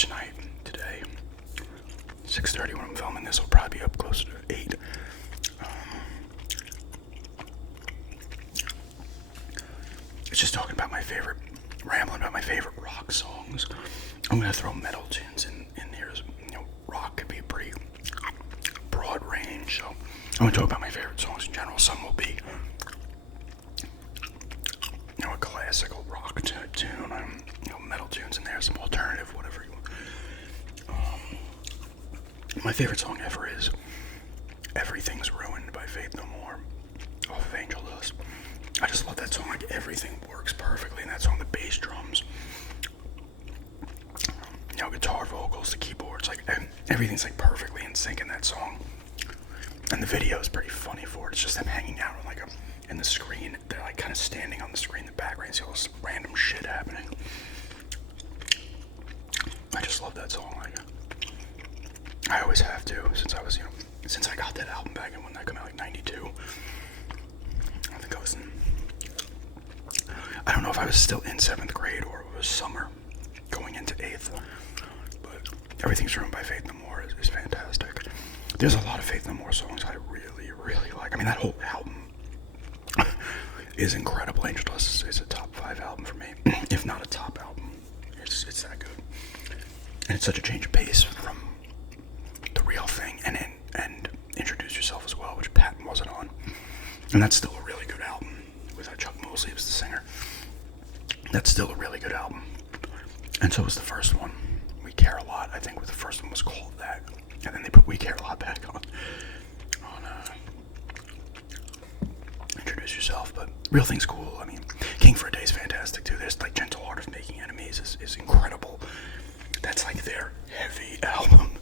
here today. 6:30 when I'm filming this. Will probably be up closer to 8. It's just talking about rambling about my favorite rock songs. I'm gonna throw metal tunes in here. Rock could be a pretty broad range, so I'm gonna talk about my favorite songs in general. Some will be, a classical rock tune, metal tunes in there, some alternative, whatever you want. My favorite song ever is "Everything's Ruined" by Faith No More, off of Angel Dust. I just love that song. Like, everything works perfectly in that song. The bass drums, guitar, vocals, the keyboards, everything's perfectly in sync in that song. And the video is pretty funny for it. It's just them hanging out on in the screen. They're kind of standing on the screen in the background. You see all this random shit happening. I just love that song. I always have to, since I got that album back in when that came out, 92. I think I don't know if I was still in 7th grade or it was summer going into 8th. But Everything's Ruined by Faith No More is fantastic. There's a lot of Faith No More songs I really, really like. I mean, that whole album is incredible. Angel Dust is a top 5 album for me, if not a top album. It's that good. And it's such a change of pace from The Real Thing and Introduce Yourself as well, which Patton wasn't on. And that's still a really good album, with Chuck Mosley was the singer. That's still a really good album. And so was the first one, We Care a Lot. I think the first one was called that. And then they put We Care a Lot back on Introduce Yourself. But Real Thing's cool. I mean, King for a Day is fantastic too. There's Gentle Art of Making Enemies is incredible. That's their heavy album,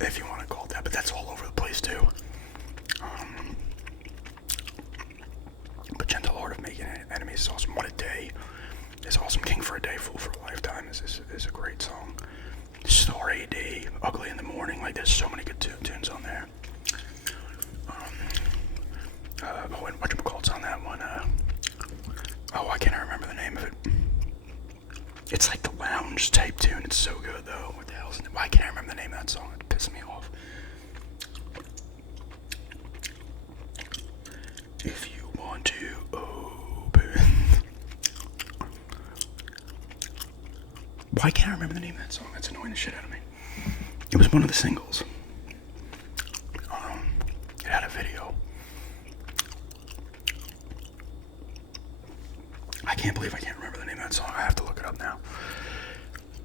if you want to call it that. But that's all over the place too. But Gentle Art of Making Enemies is awesome. What a Day is awesome. King for a Day, Fool for a Lifetime is a great song. Star AD, Ugly in the Morning, there's so many good tunes on there. And whatchamacallit's on that one? I can't remember the name of it. It's the lounge type tune. It's so good though. What the hell is it? Why can't I remember the name of that song? It pisses me off. If you want to open. Why can't I remember the name of that song? That's annoying the shit out of me. It was one of the singles. It had a video. I can't believe I can't remember the name of that song. I have to look it up now.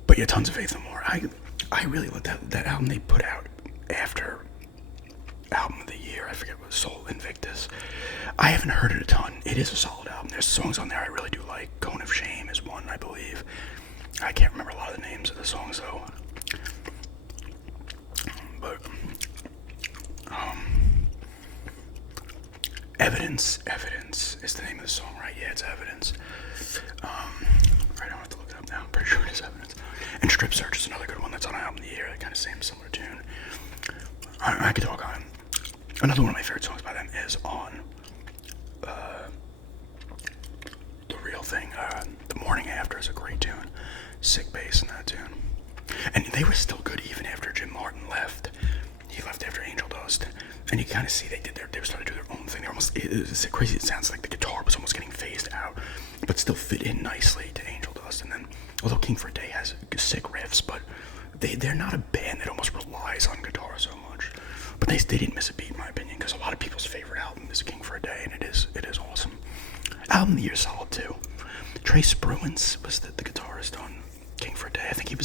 But yeah, tons of Faith No More. I really like that album they put out after Album of the Year. I forget what, Soul Invictus. I haven't heard it a ton. It is a solid album. There's songs on there I really do like. Cone of Shame is one, I believe. I can't remember a lot of the names of the songs though. But Evidence is the name of the song, right? Yeah, it's Evidence. I don't have to look it up now. I'm pretty sure it is Evidence. And Strip Search is another good one that's on Album of the Year. Kind of similar tune. I could talk on. Another one of my favorite songs by them is on The Real Thing. The Morning After is a great tune. Sick bass in that tune. And they were still good even after Jim Martin left. He left after Angel Dust. And you kind of see they started to do their own thing. It's crazy. It sounds like the guitar was almost getting phased out, but still fit in nicely to Angel Dust. And then, although King for a Day has sick riffs, but they're not a band that almost relies on guitar so much. But they didn't miss a beat, in my opinion, because a lot of people's favorite album is King for a Day, and it is awesome. Album of the Year is solid too. Trace Bruins was the guitarist on King for a Day. I think he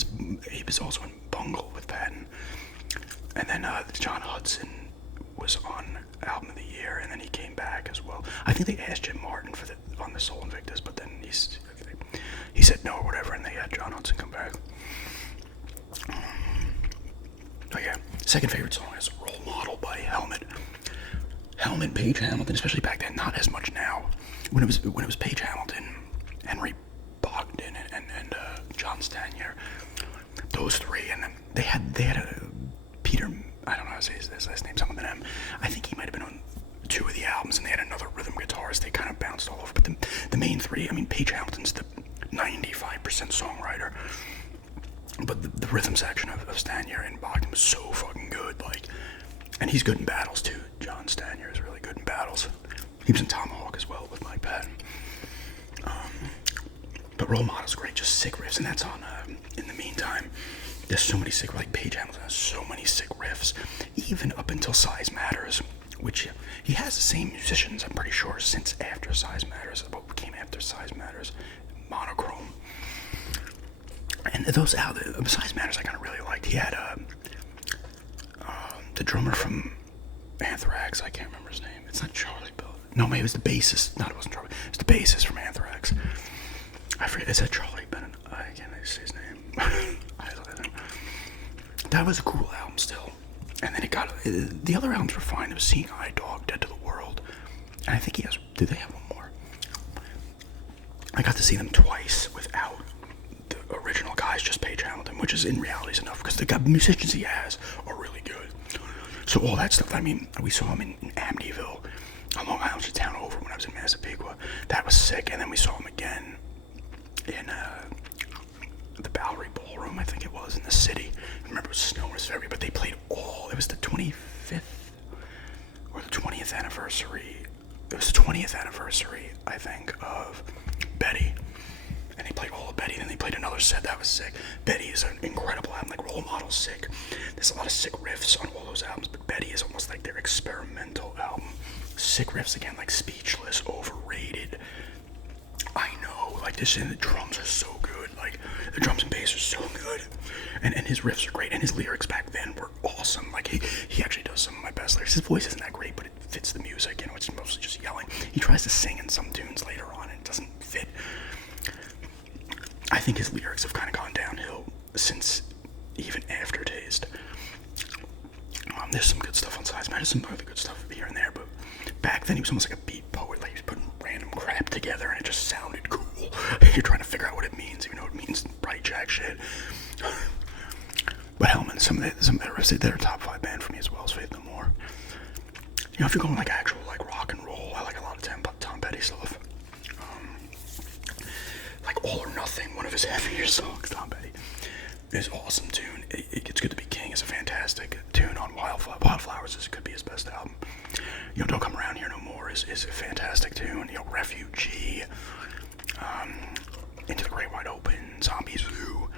was also in Bungle with Patton. And then John Hudson was on Album of the Year, and then he came back as well. I think they asked Jim Martin on the Soul Invictus, but then he said no or whatever, and they had John Hudson come back. Oh yeah, second favorite song is Role Model by Helmet. Helmet, Page Hamilton, especially back then, not as much now. When it was Page Hamilton, Henry Bogdan, and John Stanier, those three, and then they had a Peter, I don't know how to say his last name, something with an M. I think he might have been on 2 of the albums, and they had another rhythm guitarist. They kind of bounced all over, but the main 3, I mean, Page Hamilton's the 95% songwriter. but the rhythm section of Stanier and Bogdan was so fucking good. Like, and he's good in battles too. John Stanier is really good in battles. He was in Tomahawk as well with Mike Patton. But Role Model's great, just sick riffs, and that's on. In the meantime, there's so many sick, like Page Hamilton has so many sick riffs, even up until Size Matters, which he has the same musicians, I'm pretty sure, since after Size Matters. What came after Size Matters? Monochrome. And those albums, Size Matters, I kind of really liked. He had the drummer from Anthrax. I can't remember his name. It's not Charlie Bill. No, maybe it was the bassist. No, it wasn't Charlie. It was the bassist from Anthrax. I forget. Is that Charlie Bennett? I can't say his name. That was a cool album still. And then it got, the other albums were fine. It was Seeing Eye Dog, Dead to the World. And I think he has, do they have one more? I got to see them twice without the original guys, just Page Hamilton, which is in reality is enough, because the musicians he has are really good. So all that stuff, I mean, we saw him in Amityville, on Long Island, just a town over when I was in Massapequa. That was sick. And then we saw him again in the Bowery Ballroom, I think it was, in the city. I remember it was snowing, it was February, but they played all, it was the 25th or the 20th anniversary. It was the 20th anniversary, I think, of Betty. And they played all of Betty, and then they played another set that was sick. Betty is an incredible album, like Role Model's sick. There's a lot of sick riffs on all those albums, but Betty is almost like their experimental album. Sick riffs again, like Speechless, Overrated. I know, like this, and the drums are so good. Like the drums and bass are so good, and his riffs are great, and his lyrics back then were awesome. Like he actually does some of my best lyrics. His voice isn't that great, but it fits the music. You know, it's mostly just yelling. He tries to sing in some tunes later on, and it doesn't fit. I think his lyrics have kind of gone downhill since even Aftertaste. There's some good stuff on Size Matters, some other good stuff here and there, but back then he was almost like a beat poet, like he was putting random crap together and it just sounded cool. You're trying to figure out what it means, even though it means bright jack shit. But Hellman, some of the riffs, they're a top 5 band for me as well as Faith No More. You know, if you're going like actual like rock and roll, I like a lot of Tom Petty stuff. Like All or Nothing, one of his heavier songs, Tom Petty, is awesome tune. It's Good to Be King is a fantastic tune on Wildflowers. Could be his best album. You know, Don't Come Around Here No More is a fantastic tune. You know, Refugee, Into the Great Wide Open, Zombie Zoo,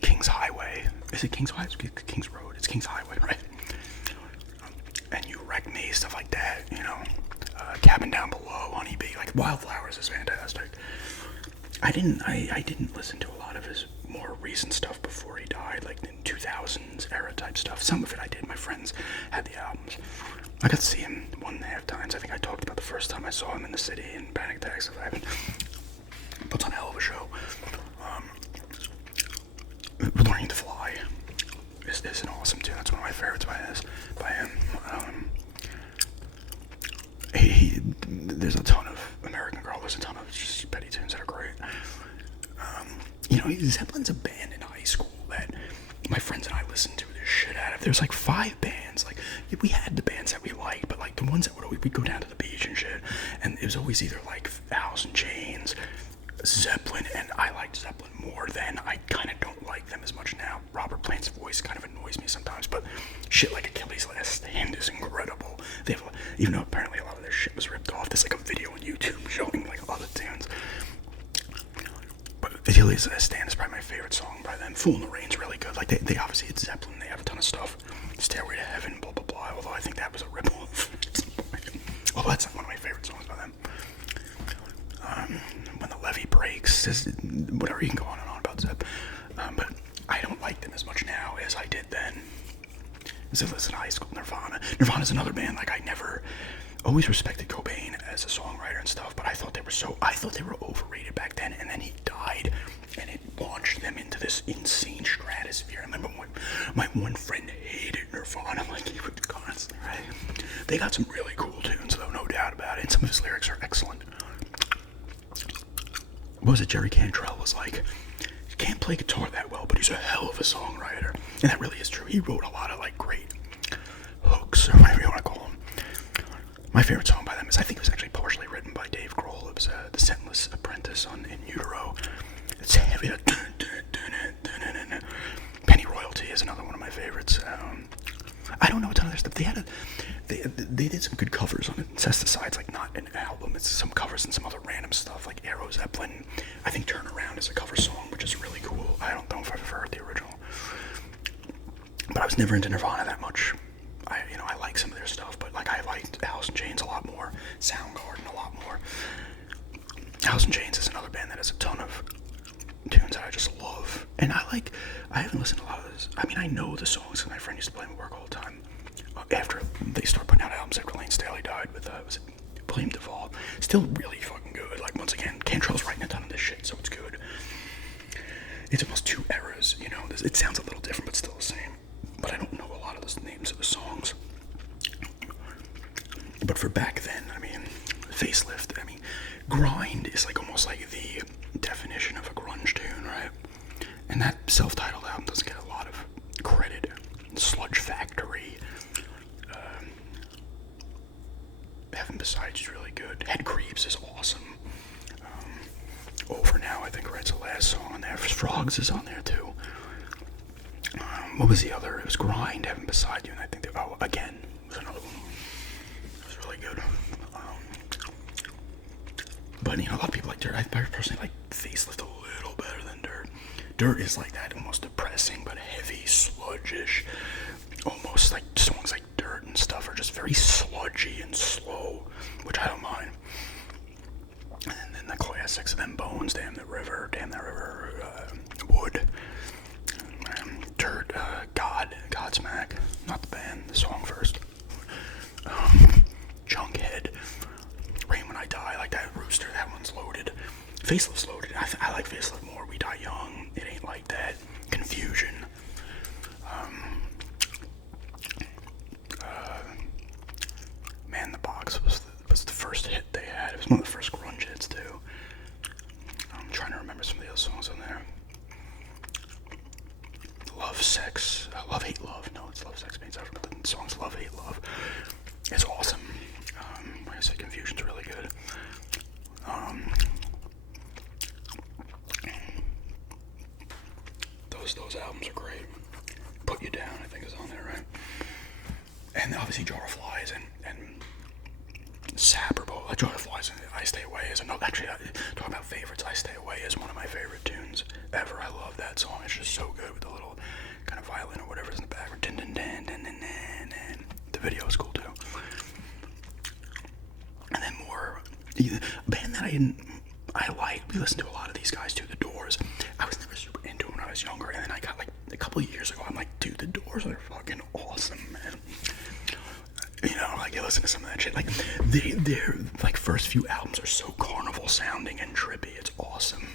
King's Highway. Is it King's Highway? It's King's Road. It's King's Highway, right? And You Wreck Me, stuff like that, you know. Cabin Down Below, Honeybee, like Wildflowers is fantastic. I didn't listen to a lot of his more recent stuff before he died, like in 2000s era type stuff. Some of it I did. My friends had the albums. I got to see him 1.5 times. I think I talked about the first time I saw him in the city in Panic Attacks. If I haven't, puts on a hell of a show. Learning to Fly is an awesome tune. That's one of my favorites by him. There's a ton of American Girl. There's a ton of just Petty tunes that are great. You know, Zeppelin's a band in high school that my friends and I listened to the shit out of. There's like 5 bands. Like we had the bands that we liked, but like the ones that we'd go down to the beach and shit, and it was always either like Alice in Chains, Zeppelin, and I liked Zeppelin more then. I kind of don't like them as much now. Robert Plant's voice kind of annoys me sometimes, but shit like Achilles' Last Stand is incredible. They have, even though apparently a lot of their shit was ripped off, there's like a video on YouTube showing like a lot of tunes. But Achilles' Last Stand is probably my favorite song by them. Fool in the Rain's really good. Like they obviously, it's Zeppelin, they have a ton of stuff. Stairway to Heaven, blah blah blah, although I think that was a rip-off. Although that's not one of my favorite songs by them. When the Levee Breaks, whatever, you can go on and on about Zepp. But I don't like them as much now as I did then. As I listened to high school. Nirvana's another band, like I never always respected Cobain as a songwriter and stuff, but I thought they were overrated back then, and then he died, and it launched them into this insane stratosphere. I remember my one friend hated Nirvana, like he would constantly, right? They got some really cool tunes though, no doubt about it, and some of his lyrics are excellent. What was it, Jerry Cantrell was like, he can't play guitar that well, but he's a hell of a songwriter. And that really is true. He wrote a lot of like great hooks, or whatever you want to call them. My favorite song by them is, I think it was actually partially written by Dave Grohl. It was The Scentless Apprentice in Utero. It's heavy. favorites. I don't know a ton of their stuff. They did some good covers on Incesticides, like not an album. It's some covers and some other random stuff, like Aero Zeppelin. I think Turn Around is a cover song, which is really cool. I don't know if I've ever heard the original, but I was never into Nirvana that much. I like some of their stuff, but like I liked Alice in Chains a lot more, Soundgarden a lot more. Alice in Chains is another band that has a ton of tunes that I just love, and I haven't listened to a lot of this. I mean, I know the songs because my friend used to play them at work all the time. After they started putting out albums after Lane Staley died with was it William Duvall? Still really fucking good. Like once again, Cantrell's writing a ton of this shit, so it's good. It's almost two eras, you know. It sounds a little different, but still the same. But I don't know a lot of the names of the songs. But for back then, I mean, Facelift. I mean, Grind is like almost like the definition of a grunge tune, right? And that self-titled album doesn't get a lot of credit. Sludge Factory. Heaven Besides is really good. Head Creeps is awesome. Over Now, I think, writes the last song on there. Frogs is on there too. What was the other? It was Grind, Heaven Beside You, and I think Again was another one. It was really good. But a lot of people like Dirt. I personally like Facelift a little better than Dirt. Dirt is like that, almost depressing but heavy, sludgish. Almost like songs like Dirt and stuff are just very sludgy and slow, which I don't mind. And then the classics, Them Bones, Damn That River, Wood, Dirt, Godsmack, not the band, the song first. Junkhead, Rain When I Die, like that Rooster, that one's loaded. Facelift's loaded. I like Facelift more. We Die Young, It Ain't Like That, Confusion. Man, The Box was the first hit they had. It was one of the first grunge hits too. I'm trying to remember some of the other songs on there. Love, Sex, Love, Hate, Love. No, it's Love, Sex, Pain, Suffering, but the song's Love, Hate, Love. It's awesome. Like I said, Confusion's really good. Those albums are great. Put You Down, I think, is on there, right? And obviously Jar of Flies and Sap are both. Jar of Flies and I Stay Away is another. Actually, talking about favorites, I Stay Away is one of my favorite tunes ever. I love that song. It's just so good with the little kind of violin or whatever's in the background. The video is cool too. And then more, a band that I like, we listened to a lot of these guys too, The Doors. I was never super into them when I was younger, and then I got like a couple of years ago, I'm like, dude, The Doors are fucking awesome, man. Like you listen to some of that shit, like their like first few albums are so carnival sounding and trippy. It's awesome.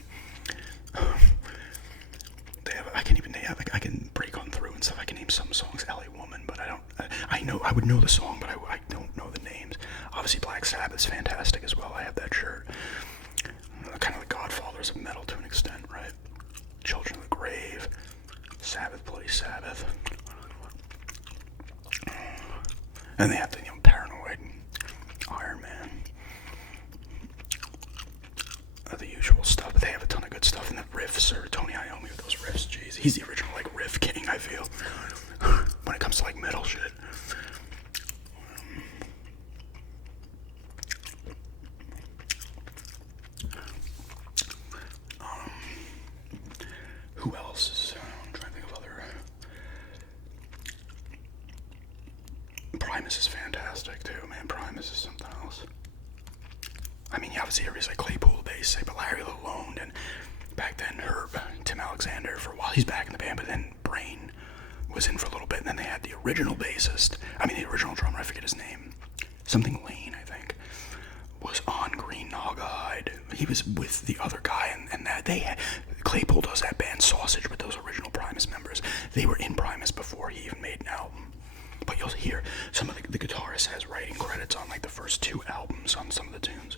I can break on through and stuff. I can name some songs, LA Woman, but I would know the song, but I don't know the names. Obviously Black Sabbath's fantastic as well. I have that shirt. Kind of the godfathers of metal to an extent, right? Children of the Grave, Sabbath, Bloody Sabbath. And they have the Paranoid, Iron Man, the usual stuff. But they have a ton of good stuff. And the riffs, or Tony Iommi with those riffs, jeez, he's the original like riff king, I feel, when it comes to like metal shit. Who else is? I'm trying to think of other. Primus is fantastic too, man. Primus is something else. I mean, you obviously hear like Claypool, the bass, but Larry Lalonde, and back then Herb, Tim Alexander for a while. He's back in the band, but then Brain was in for a little bit, and then they had the original bassist. I mean, the original drummer. I forget his name. Something Lane, I think, was on Green Gnawhide. He was with the other guy, and that they had. Claypool does that band Sausage with those original Primus members. They were in Primus before he even made an album. But you'll hear some of the guitarist has writing credits on like the first two albums on some of the tunes.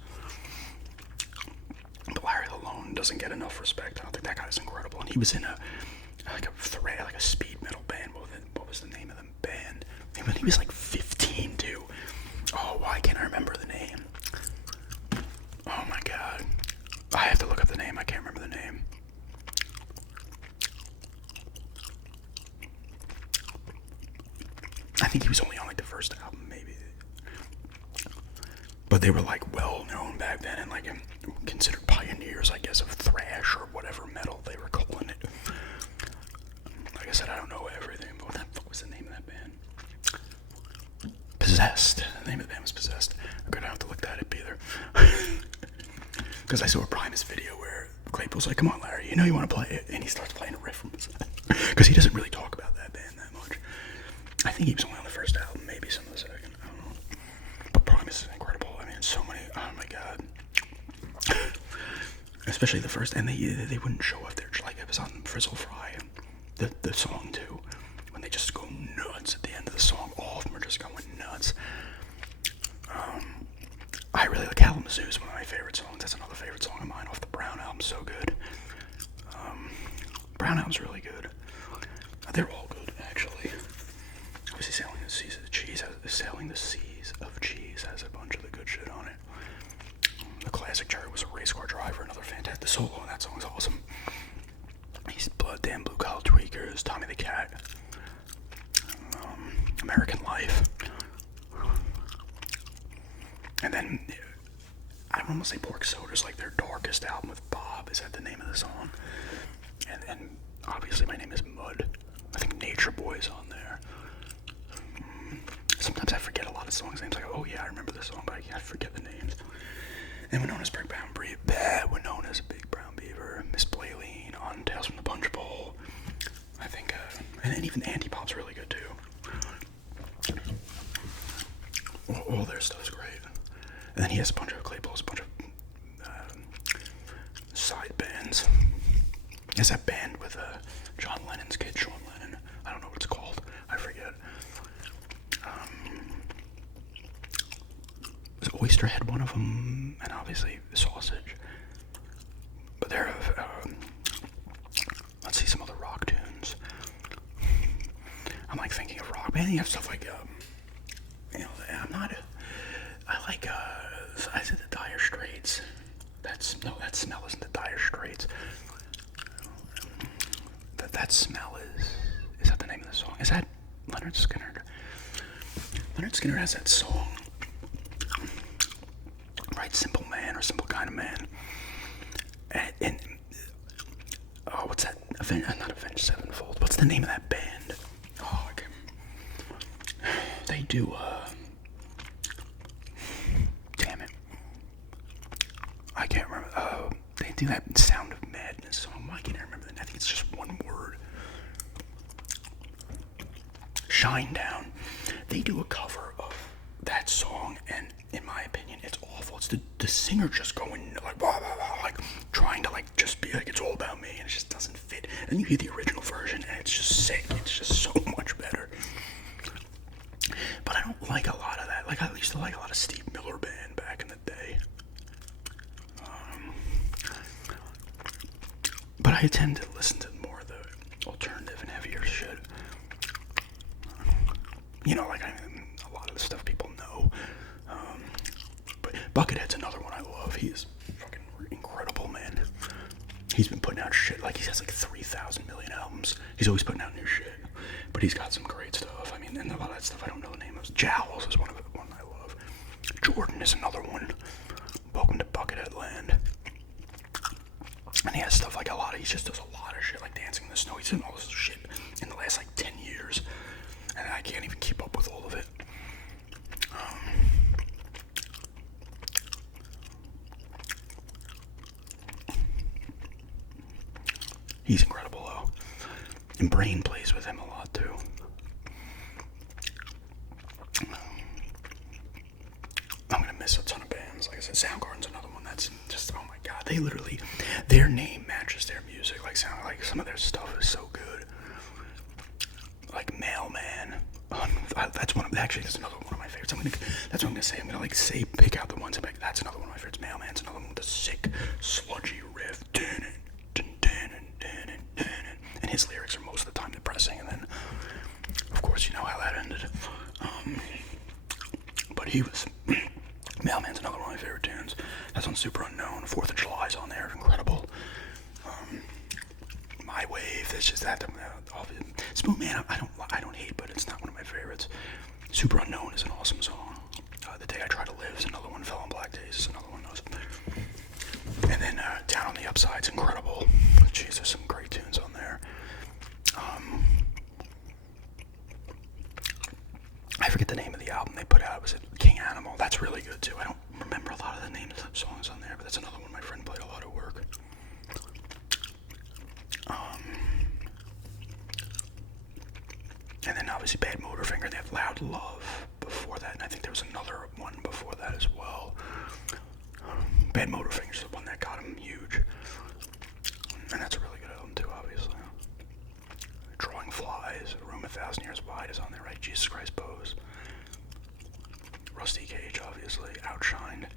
But Larry Lalonde doesn't get enough respect. I don't think that guy's incredible. And he was in a speed metal band. What was the name of the band? When he was like 15 too. Oh, why can't I remember the name? Oh my god. I have to look up the name. I can't remember the name. think he was only on like the first album, maybe. But they were like well known back then and like considered pioneers, I guess, of thrash or whatever metal they were calling it. Like I said, I don't know everything, but what the fuck was the name of that band? Possessed. The name of the band was Possessed. I'm gonna have to look that up either. Because I saw a Primus video where Claypool's like, come on, Larry, you know you want to play it. And he starts playing a riff from Possessed. Because he doesn't really talk about that band that much. I think he was only on the first album, maybe some of the second. I don't know. But Primus is incredible. I mean, so many. Oh my god. Especially the first. And they wouldn't show up there. Like it was on Frizzle Fry. The song too. When they just go nuts at the end of the song. All of them are just going nuts. I really like Kalamazoo is one of my favorite songs. That's another favorite song of mine off the Brown album. So good. Brown album's really good. They're all good, actually. Obviously, Sailing the Seas of Cheese has a bunch of the good shit on it. The classic Jerry was a race car driver, another fantastic. The solo on that song is awesome. He's Damn Blue Collar Tweakers, Tommy the Cat, American Life. And then, I would almost say Pork Soda's like their darkest album with Bob. Is that the name of the song? And obviously My Name is Mud. I think Nature Boy's on there. Sometimes I forget a lot of songs' names. Like, oh yeah, I remember this song, but I forget the names. And we're known as Big Brown Beaver. We're known as Big Brown Beaver. Miss Blaylene on Tales from the Punch Bowl. I think, and even Anti-Pop's really good too. All their stuff's great. And then he has a bunch of Claypool's, a bunch of side bands. He has that band with John Lennon's kid, Sean Lennon. I don't know what it's called. I forget. Was Oysterhead one of them? And obviously Sausage. But there are, let's see some other rock tunes. I'm like thinking of rock. Man, you have stuff like, I'm not, I like, I said the Dire Straits. That Smell isn't the Dire Straits. That Smell is that the name of the song? Is that Leonard Skinner? Leonard Skinner has that song, right? Simple Man or Simple Kind of Man. And oh, what's that? Not Avenged Sevenfold. What's the name of that band? Oh, okay. They do, damn it. I can't remember. They do that Sound of Madness song. Why can't I remember that? I think it's just one word. Shinedown. They do a cover of that song, and in my opinion, it's awful. It's the singer just going like blah, blah, blah, like trying to like just be like it's all about me, and it just doesn't fit. And you hear the original version, and it's just sick. It's just so much better. But I don't like a lot of that. Like I used to like a lot of Steve Miller Band back in the day. But I tend to listen to more of the alternative and heavier shit. Like a lot of the stuff people know. But Buckethead's another one I love. He is fucking incredible, man. He's been putting out shit. Like, he has like 3,000 million albums. He's always putting out new shit. But he's got some great stuff. I mean, and a lot of that stuff I don't know the name of. Jowls is one I love. Jordan is another one. Welcome to Buckethead Land. And he has stuff like he just does a lot of shit, like Dancing in the Snow. He's done all this shit in the last like 10 years. And I can't even keep up with all of it. He's incredible though. And Brain plays with him a lot too. I'm gonna miss a ton of bands. Like I said, Soundgarden's another one that's just, oh my god. They literally, their name matches their music. Like some of their stuff is so good. Like Mailman. That's one of, actually that's another one of my favorites. That's what I'm gonna say. I'm gonna pick out the ones and that's another one of my favorites. Mailman's another one with a sick, sludgy riff. And his lyrics are most of the time depressing, and then of course you know how that ended. But Mailman's another one of my favorite tunes. That's on Super Unknown. 4th of July's on there, incredible. My Wave, it's just that. Smooth Man, I don't hate, but it's not one of my favorites. Super Unknown is an awesome song. The Day I Try to Live is another one. Fell on Black Days is another one. And then Down on the Upside's incredible. Jeez, there's some great tunes on there. I forget the name of the album they put out. Was it King Animal? That's really good too. I don't remember a lot of the names of songs on there, but that's another one my friend played a lot of work. And then obviously Bad Motorfinger, they have Loud Love before that, and I think there was another one before that as well. Bad Motorfinger's the one that got him huge. And that's a really good album too, obviously. Drawing Flies, Room 1,000 Years Wide is on there, right? Jesus Christ Pose. Rusty Cage, obviously. Outshined.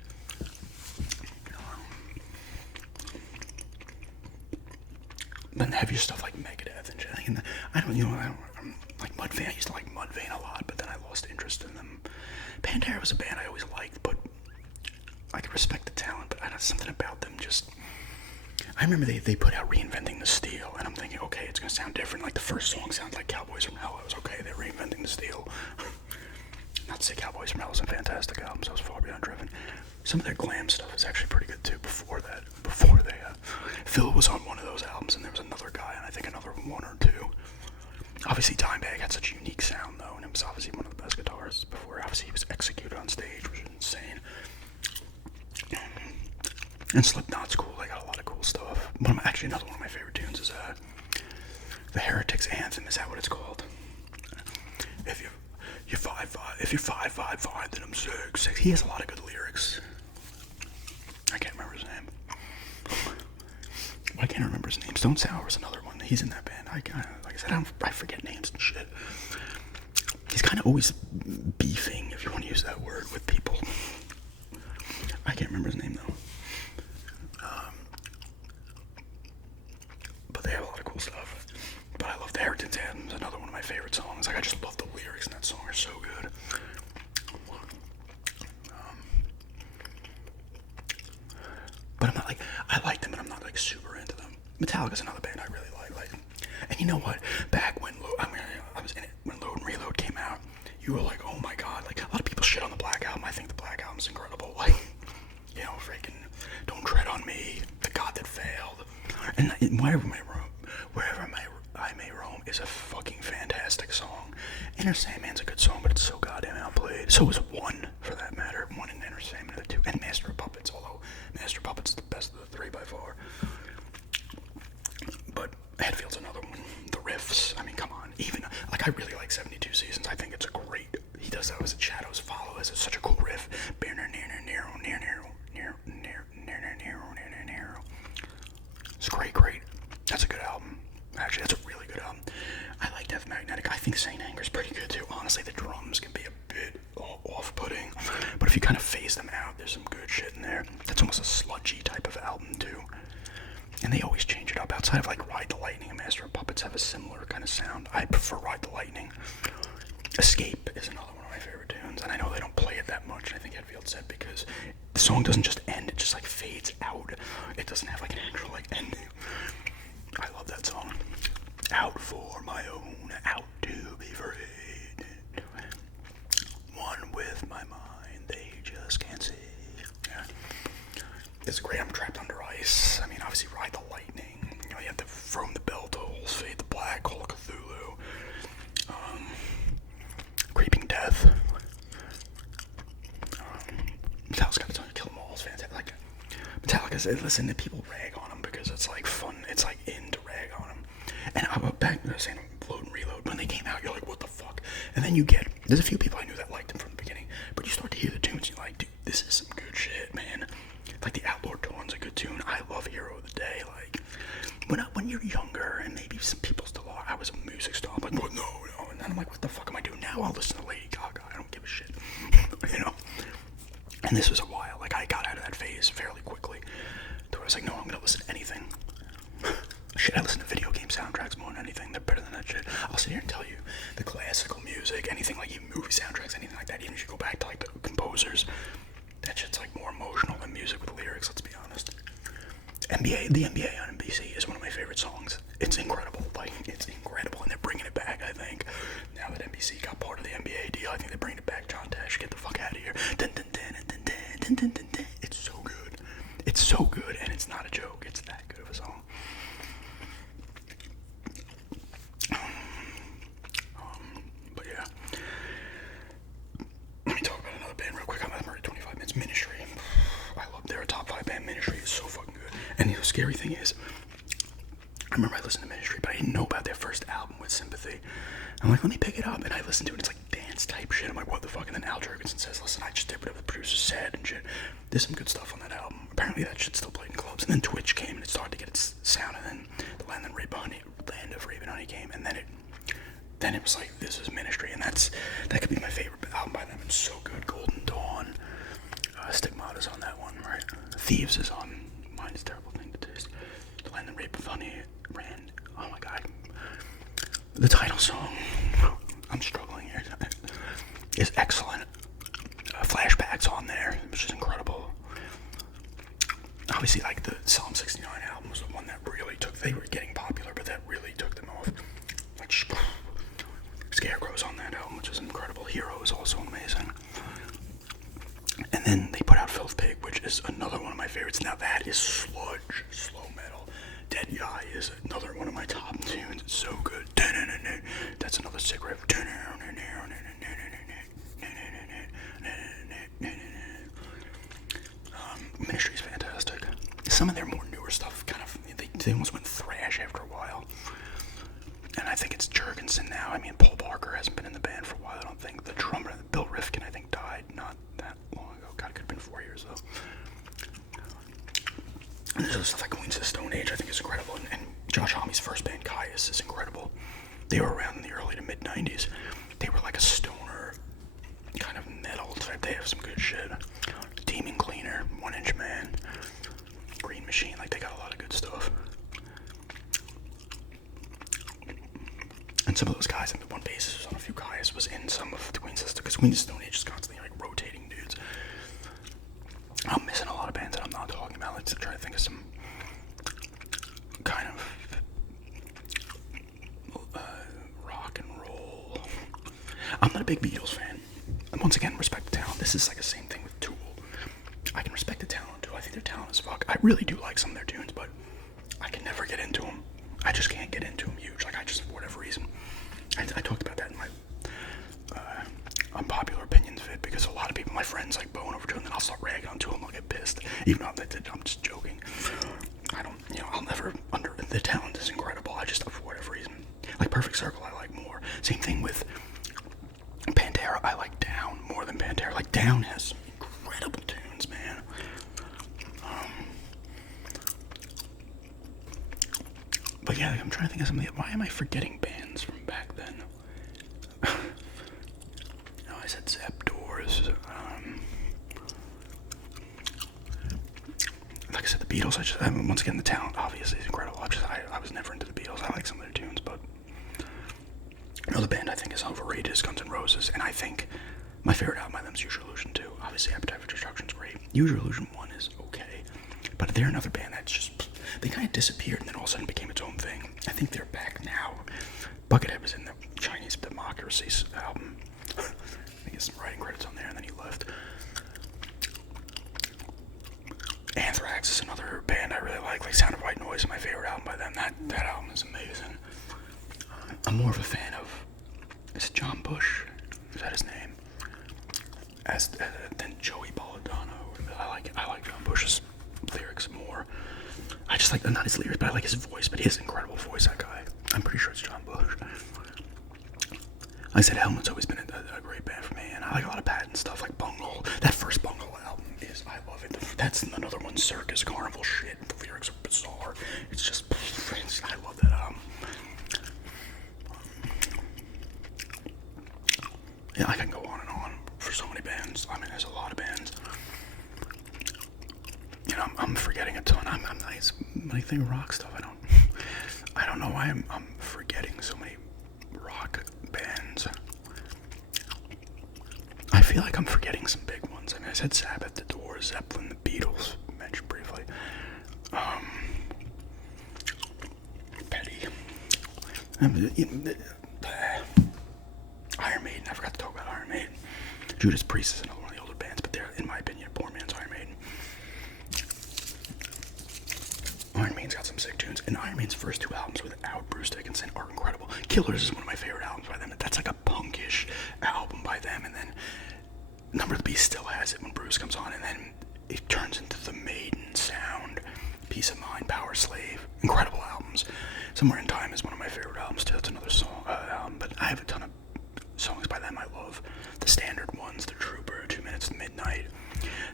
Then heavier stuff like Megadeth and shit. Like Mudvayne. I used to like Mudvayne a lot, but then I lost interest in them. Pantera was a band I always liked, but I could respect the talent, but I don't, something about them just... I remember they put out Reinventing the Steel, and I'm thinking, okay, it's gonna sound different. Like the first song sounds like Cowboys from Hell. I was okay, they're Reinventing the Steel. Not to say Cowboys from Hell is a fantastic album, so I was Far Beyond Driven. Some of their glam stuff is actually pretty good too. Before they Phil was on one of those albums, and there was another guy, and I think another one or two. Obviously, Dimebag had such a unique sound, though, and he was obviously one of the best guitarists before. Obviously, he was executed on stage, which is insane. And Slipknot's cool. They got a lot of cool stuff. Actually, another one of my favorite tunes is the Heretics Anthem. Is that what it's called? If you're 5'5", then I'm 6'6". He has a lot of good lyrics. I can't remember his name. I can't remember his name. Stone Sour is another one. He's in that band. Like I said, I forget names and shit. He's kind of always beefing, if you want to use that word, with people. I can't remember his name though. But they have a lot of cool stuff. But I love the Heretics Anthem. It's another one of my favorite songs. Like I just love the lyrics in that song. Are so good. But I'm not like, I like them, but I'm not like super into them. Metallica's another band I really like. And you know what? Back when I was in it when Load and Reload came out, you were like, oh my god. Like a lot of people shit on the Black Album. I think the Black Album's incredible. Like, you know, freaking Don't Tread on Me, The God That Failed, and Wherever I May Roam is a fucking fantastic song. Enter Sandman's a good song, but it's so goddamn outplayed. So is One, for that matter. One and Enter Sandman are the two, and Master of Puppets. Although Master of Puppets is the best of the three by far. But Hetfield's another one. The riffs, I mean, come on. Even like I really like 72 Seasons. I think it's a great. He does that with Shadows Follow. It's such a cool riff. It's great. That's a good album. Actually, that's a really good album. I like Death Magnetic. I think Saint Anger's pretty good too. Honestly, the drums can be a bit off-putting, but if you kind of phase them out, there's some good shit in there. That's almost a sludgy type of album too. And they always change it up. Outside of like Ride the Lightning and Master of Puppets have a similar kind of sound. I prefer Ride the Lightning. Escape is another one of my favorite tunes, and I know they don't play it that much. I think Hetfield said because the song doesn't just end; it just like fades out. It doesn't have like an actual like ending. I love that song. Out for my own, out to be free. One with my mind, they just can't see. Yeah. It's great. I'm Trapped Under Ice. I mean, obviously, Ride the Lightning. You know, you have the From the Bell Tolls, Fade to Black, Call of Cthulhu, Creeping Death. Metallica's got a ton of Kill 'Em All. It's fantastic. Like, Metallica's, listen, people rag on them because it's like fun. It's like in to rag on them. And back saying Load and Reload, when they came out, you're like, what the fuck? And then there's a few people I knew that liked them from the beginning, but you start to hear the tunes, and you're like, dude, this is some good shit, man. Like the Outlawed Dawn's a good tune. I love Hero of the Day. Like when you're younger, and maybe some people still are, I was a music star. I'm like, what? No. And then I'm like, what the fuck am I doing now? I'll listen to Lady Gaga. I don't give a shit. You know. And this was a while. Like I got out of that phase fairly quickly. To where I was like, no, I'm gonna listen to anything. Shit, I listen to video game soundtracks more than anything. They're better than that shit. I'll sit here and tell you, the classical music, anything like even movie soundtracks, anything like that, even if you go back to like the composers, that shit's like more emotional than music with lyrics, let's be honest. The NBA on NBC is one of my favorite songs. It's incredible. Like, it's incredible, and they're bringing it back, I think, now that NBC got part of the NBA deal. I think they're bringing it back. John Tesh, get the fuck out of here. Dun, dun, dun, dun, dun, dun, dun, dun, dun. It's so good. It's so good, and it's not a joke. It's that good of a song. But yeah. Let me talk about another band real quick. I'm already 25 minutes. Ministry. I love their top 5 band. Ministry is so fucking good. And the scary thing is, I remember I listened to Ministry, but I didn't know about their first album with Sympathy. I'm like, let me pick it up, and I listened to it. It's like dance type shit. I'm like, what the fuck? And then Al Jurgensen says, listen, I just did whatever the producer said and shit. There's some good stuff on that album. Apparently that shit still played in clubs. And then Twitch came, and it started to get its sound. And then the Land of Raven Honey came, and then it was like, this is Ministry, and that could be my favorite album by them. It's so good. Golden Dawn, Stigmata's on that one, right? Thieves is on Mine is a Terrible Thing to Taste. The Land of Raven Honey, Rand. Oh my god. The title song, I'm struggling here, is excellent. Flashbacks on there, which is incredible. Obviously, like the Psalm 69 album was the one that really they were getting popular, but that really took them off. Like, Scarecrow's on that album, which is incredible. Hero is also amazing. And then they put out Filth Pig, which is another one of my favorites. Now that is sludge, slow metal. Dead Guy is another one of my top tunes. It's so good. That's another sick riff. Ministry's fantastic. Some of their more newer stuff kind of, they almost went thrash after a while. And I think it's Jurgensen now. I mean, Paul Barker hasn't been in the band for a while, I don't think. The drummer, Bill Rifkin, I think, died not that long ago. God, it could have been 4 years, though. And there's other stuff like Queens of the Stone Age, I think, is incredible. And Josh Homme's first band, Caius, is incredible. They were around in the early to mid-90s. They were like a stoner kind of metal type. They have some good shit. Demon Cleaner, One Inch Man, Green Machine, like they got a lot of good stuff. And some of those guys, and the one bassist was on a few Caius, was in some of the Queen's Sister, because Queen's Stone Age is constantly like rotating dudes. I'm missing a lot of bands that I'm not talking about. Let's try to think of some kind of rock and roll. I'm not a big Beatles fan. And once again, respect the talent. This is like the same thing with Tool. I can respect the talent too. I think their talent is fuck. I really do like some of their tunes, but I can never get into them. I just can't get into them huge. Like, I just, for whatever reason. I talked about that in my unpopular opinions vid, because a lot of people, my friends, like bone over to them, and then I'll start ragging on to them. I'll get pissed, even though I'm just joking. I don't, I'll never the talent is incredible. I just, for whatever reason, like Perfect Circle, I like more. Same thing with Pantera. I like Down more than Pantera. Like, Down has some incredible tunes, man. But yeah, I'm trying to think of something. Why am I forgetting bands from back then? I said Zep, Doors. Like I said, the Beatles. Once again, the talent obviously is incredible. I was never into the Beatles. I like some of their tunes, but another band I think is overrated is Guns N' Roses, and I think my favorite album by them is Use Your Illusion 2. Obviously, Appetite for Destruction's great. Use Your Illusion 1 is okay, but they're another band that's just, they kind of disappeared and then all of a sudden became its own thing. I think they're back now. Buckethead was in the Chinese Democracy album. I think he has some writing credits on there, and then he left. Anthrax is another band I really like Sound of White Noise is my favorite album by them. That album is amazing. I'm more of a fan of, is it John Bush? Is that his name? Than Joey Belladonna. I like John Bush's lyrics more. I just like, not his lyrics, but I like his voice, but he has an incredible voice, that guy. I'm pretty sure it's John Bush. Like I said, Helmet's always been a great band for me, and I like a lot of Patton stuff, like Bungle. That first Bungle album I love it. That's another one, circus, carnival shit. The lyrics are bizarre. It's just, I love that album. Yeah, I can go on and on for so many bands. I mean, there's a lot of bands. I'm forgetting a ton. I'm nice. When I think of rock stuff, I don't know why I'm forgetting so many rock bands. I feel like I'm forgetting some big ones. I mean, I said Sabbath, The Doors, Zeppelin, The Beatles, mentioned briefly. Petty. Judas Priest is another one of the older bands, but they're, in my opinion, a poor man's Iron Maiden. Iron Maiden's got some sick tunes, and Iron Maiden's first 2 albums without Bruce Dickinson are incredible. Killers is one of my favorite albums by them. That's like a punkish album by them, and then Number of the Beast still has it when Bruce comes on, and then it turns into the Maiden sound. Peace of Mind, Power Slave, incredible albums. Somewhere in Time is one of my favorite albums too. That's another song, album, but I have a ton of songs by them I love. The standard ones, The Trooper, 2 Minutes to Midnight.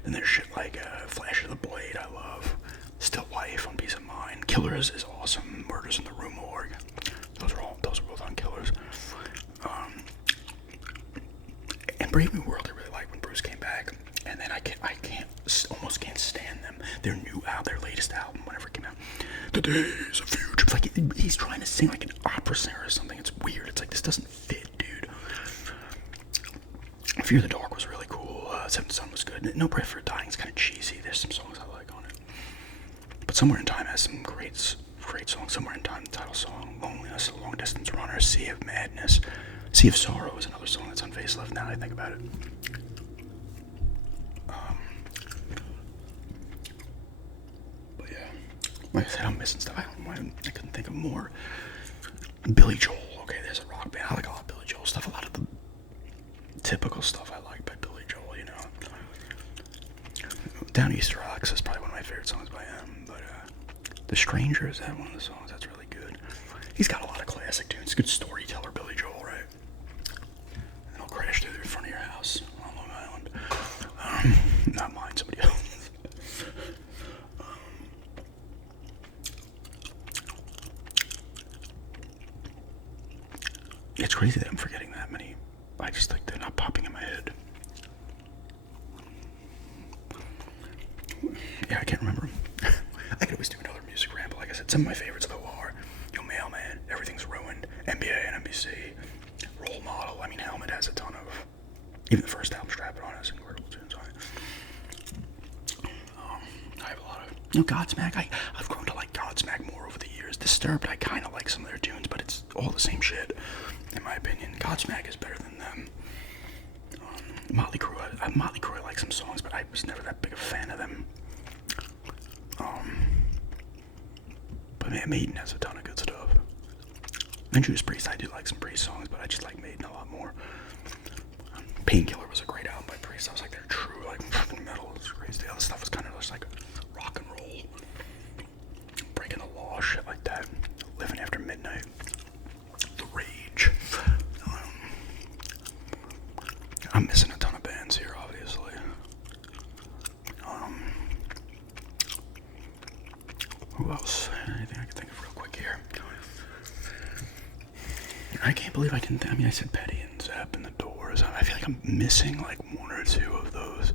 Then there's shit like Flash of the Blade, I love. Still Life on Peace of Mind. Killers is awesome. Murders in the Rue Morgue. Those are both on Killers. And Brave New World I really like when Bruce came back. And then I almost can't stand them. Their latest album, whenever it came out. The Days of Future. It's like he's trying to sing like an opera singer or something. It's weird. It's like, this doesn't fit, dude. Fear the Dark was really cool. Seventh Son was good. No Breath for Dying is kind of cheesy. There's some songs I like on it. But Somewhere in Time has some great songs. Somewhere in Time, the title song. Loneliness, A Long Distance Runner, Sea of Madness. Sea of Sorrow is another song that's on Facelift now that I think about it. But yeah, like I said, I'm missing stuff. I couldn't think of more. Billy Joel, okay, there's a rock band. I like a lot of Billy Joel stuff. A lot of the typical stuff I like by Billy Joel, you know. Down Easter Rocks is probably one of my favorite songs by him. But The Stranger is that one of the songs that's really good. He's got a lot of classic tunes. Good storyteller, Billy Joel, right? And I'll crash through the front of your house on Long Island. Not mine, somebody else. It's crazy that I'm forgetting that many. I just think they're not popping in my head. Yeah, I can't remember them. I could always do another music ramble. Like I said, some of my favorites though are Yo Mailman, Everything's Ruined, NBA and NBC, Role Model. I mean, Helmet has a ton of. Even the first album, Strap It On, has incredible tunes on it. I have a lot of. Godsmack. I've grown to like Godsmack more over the years. Disturbed, I kind of like some of their tunes, but it's all the same shit, in my opinion. Godsmack is better than them. Motley Crue, I like some songs, but I was never that big a fan of them. But man, Maiden has a ton of good stuff. And Judas Priest, I do like some Priest songs, but I just like Maiden a lot more. Painkiller was a great album by Priest. I was like, they're true, like fucking metal. It's crazy. The other stuff was kind of just like rock and roll, Breaking the Law, shit like that. Living After Midnight, The Rage. I'm missing a ton of bands here, obviously. Who else? Anything I can think of real quick here? I can't believe I didn't. I said Petty and Zepp and the Doors. I feel like I'm missing like one or two of those.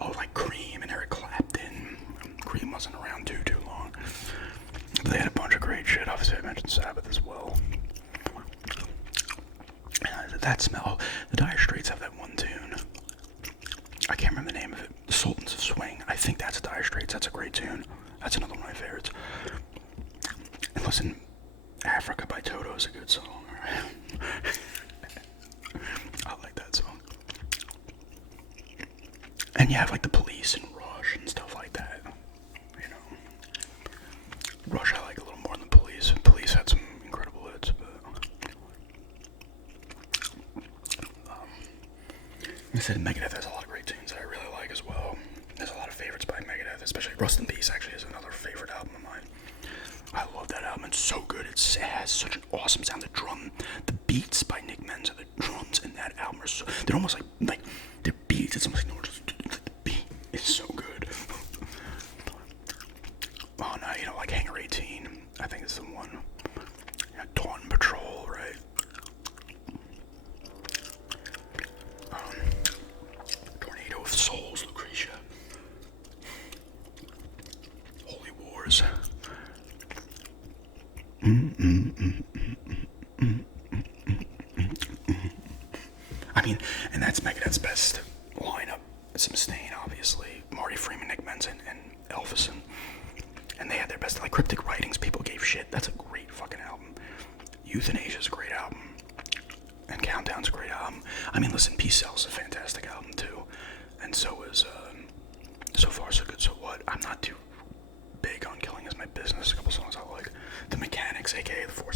Oh, like Cream and Eric Clapton. Cream wasn't around too long. But they had a bunch of great shit. Obviously, I mentioned Sabbath as well. That Smell. The Dire Straits have that one tune. I can't remember the name of it. The Sultans of Swing. I think that's Dire Straits. That's a great tune. That's another one of my favorites. And listen, Africa by Toto is a good song. I like that song. And you have like the Police and Rush and stuff like that. You know, Rush I like a little more than the Police. Police had some incredible hits, but I said Megadeth has a lot of great tunes that I really like as well. There's a lot of favorites by Megadeth, especially Rust in Peace actually is another favorite album of mine. I love that album. It's so good. It has such an awesome sound. The beats by Nick Menza, the drums in that album are so, they're almost like they're beats. It's almost like the beat is so good. Oh no, you know, like Hangar 18, I think it's the one. Yeah, Dawn Patrol, right? Tornado of Souls, Lucretia. Holy Wars. I mean, and that's Megadeth's best lineup. It's Mustaine, obviously, Marty Freeman, Nick Menza, and Elvis, and they had their best. Like Cryptic Writings, people gave shit. That's a great fucking album. Euthanasia's a great album, and Countdown's a great album. I mean, listen, Peace Cell's a fantastic album too, and so is So Far So Good So What. I'm not too big on Killing Is My Business. A couple songs I like. The Mechanics, aka the Four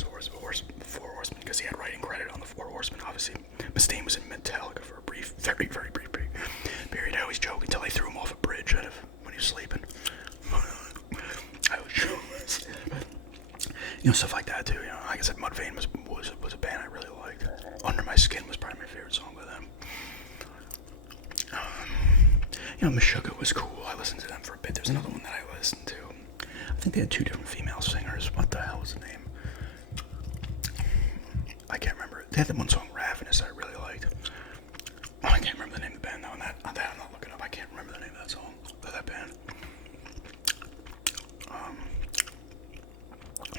Horsemen, because he had writing credit on the Four Horsemen. Obviously, Mustaine was in Metallica for a brief, very, very brief period. I always joke until they threw him off a bridge when he was sleeping. I always joke. Stuff like that too. Like I said, Mudvayne was a band I really liked. Under My Skin was probably my favorite song by them. Meshuggah was cool. I listened to them for a bit. There's another one that I listened to. I think they had two different female singers. What the hell was the name? I can't remember. They had that one song, Ravenous, I really liked. Oh, I can't remember the name of the band, though. That I'm not looking up. I can't remember the name of that song, of that band.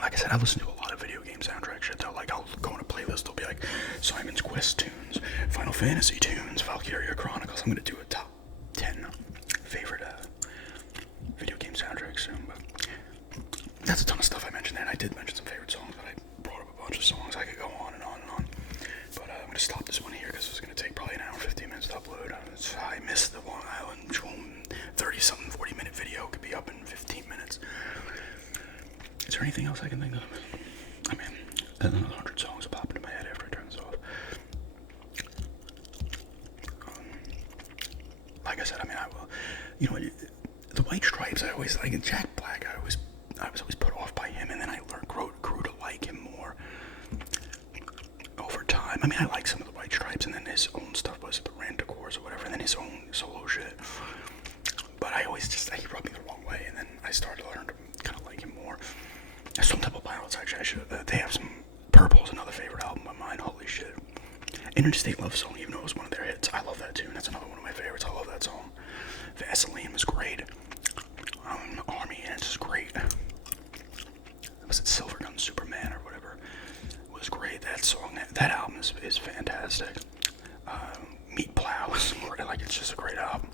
Like I said, I listen to a lot of video game soundtrack shit, though. Like, I'll go on a playlist. There'll be, like, Simon's Quest tunes, Final Fantasy tunes, Valkyria Chronicles. I'm going to do a top 10 favorite video game soundtracks soon, but that's a ton of stuff I mentioned there, and I did mention some favorite songs, but I brought up a bunch of songs. I could go on and on and on, but I'm going to stop this one here because it's going to take probably an hour and 15 minutes to upload. I missed the Long Island 30-something, 40-minute video. Could be up in 15 minutes. Is there anything else I can think of? I mean, another 100 songs will pop into my head after I turn this off. Like I said, I mean, I will. The White Stripes, I always like. Jack Black, I was always put off by him, and then I grew to like him more over time. I mean, I like some of the White Stripes, and then his own stuff was the Ranticores or whatever, and then his own solo shit. But I always he rubbed me the wrong way, and then I started to learn to kind of like him more. Stone Temple Pilots, actually, they have some. Purple is another favorite album of mine. Holy shit. Interstate Love Song, even though it was one of their hits, I love that tune. That's another one of my favorites. I love that song. Vaseline was great. Army Ants is great. Was it Silver Gun Superman or whatever? It was great. That song, that album is fantastic. Meat Plow is like, it's just a great album.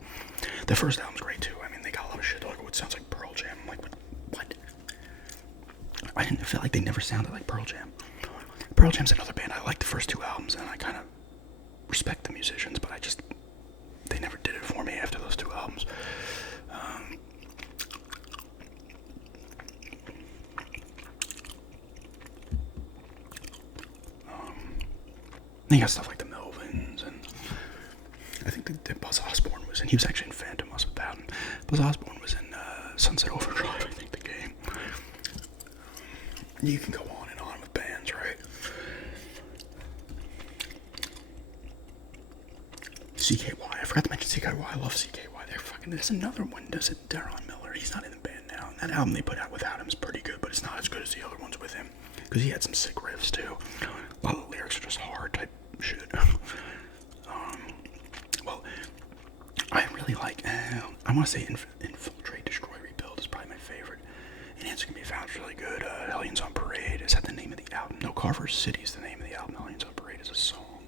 The first album's great too. I mean, they got a lot of shit. Like, it sounds like Pearl Jam. I'm like, what? I didn't feel like they never sounded like Pearl Jam. Pearl Jam's another band. I like the first two albums, and I kind of respect the musicians, but they never did it for me after those two albums. You got stuff like the Melvins, and I think that Buzz Osborne was in. He was actually in Phantom Hospitality. Buzz Osborne was in Sunset Overdrive, I think, the game. You can go on and on with bands, right? CKY. I forgot to mention CKY. I love CKY. There's another one. Does it? Deron Miller. He's not in the band now. That album they put out without him is pretty good, but it's not as good as the other ones with him. Because he had some sick riffs, too. A lot of the lyrics are just hard type shit. Well, I really like, I want to say Infiltrate, Destroy, Rebuild is probably my favorite. And Answer Can Be Found is really good. Hellions on Parade, is that the name of the album? No, Carver's City is the name of the album. Hellions on Parade is a song.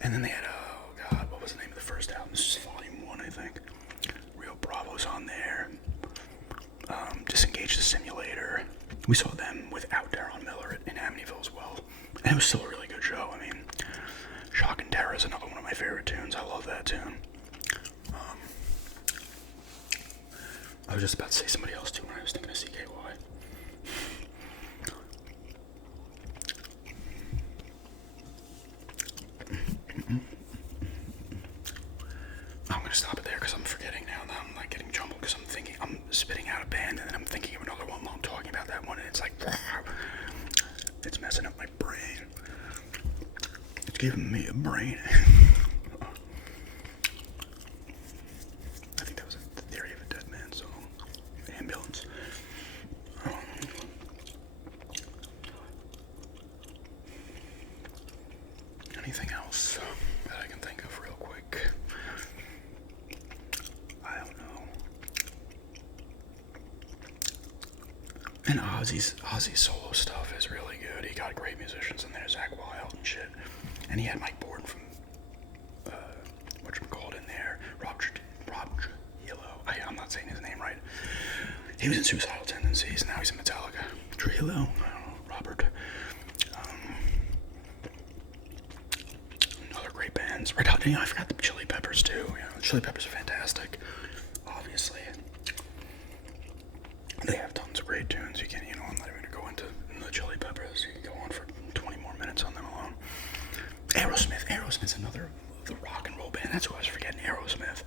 And then they had, oh god, what was the name of the first album? This is volume 1, I think. Real Bravo's on there. Disengage the Simulator. We saw them without Deron Miller in Amityville as well. And it was still a really good show. I mean, Shock and Terror is another one of my favorite tunes. I love that tune. I was just about to say somebody else too when I was thinking of CKY. I'm gonna stop it there because I'm forgetting now. I'm like getting jumbled because I'm spitting out a band and then I'm thinking of another one while I'm talking about that one, and it's like it's messing up my brain. It's giving me a brain. I think that was the Theory of a Dead Man song. Ambulance. Anything else that I can think of real quick? I don't know. And Ozzy's solo stuff is really good. He got great musicians in there, Zach Wilde and shit. And he had Mike Borden from whatchamacallit in there. Rob Trujillo. I'm not saying his name right. He was in Suicidal Tendencies, and now he's in Metallica. Trujillo, Robert. Another great band. bands. Red Hot, I forgot the Chili Peppers too. The Chili Peppers are fantastic. Obviously, they have tons of great tunes. You can, I'm not even gonna go into the Chili Peppers. You can go on for 20 more minutes on them alone. Aerosmith's another the rock and roll band. That's who I was forgetting. Aerosmith.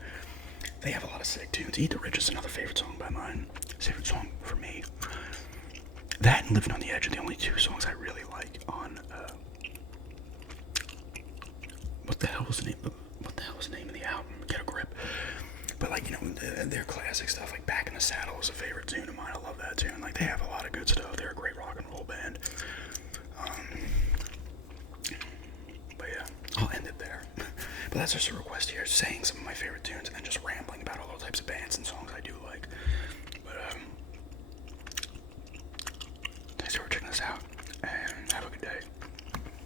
They have a lot of sick tunes. Eat the Rich is another favorite song by mine. Favorite song for me. That and Living on the Edge are the only two songs I really like on. What the hell was the name of the album? Get a Grip. But like their classic stuff, like Back in the Saddle is a favorite tune of mine. I love that tune. Like they have a lot of good stuff. They're a great rock and roll band. But yeah, I'll end it there. But that's just a request here, saying some of my favorite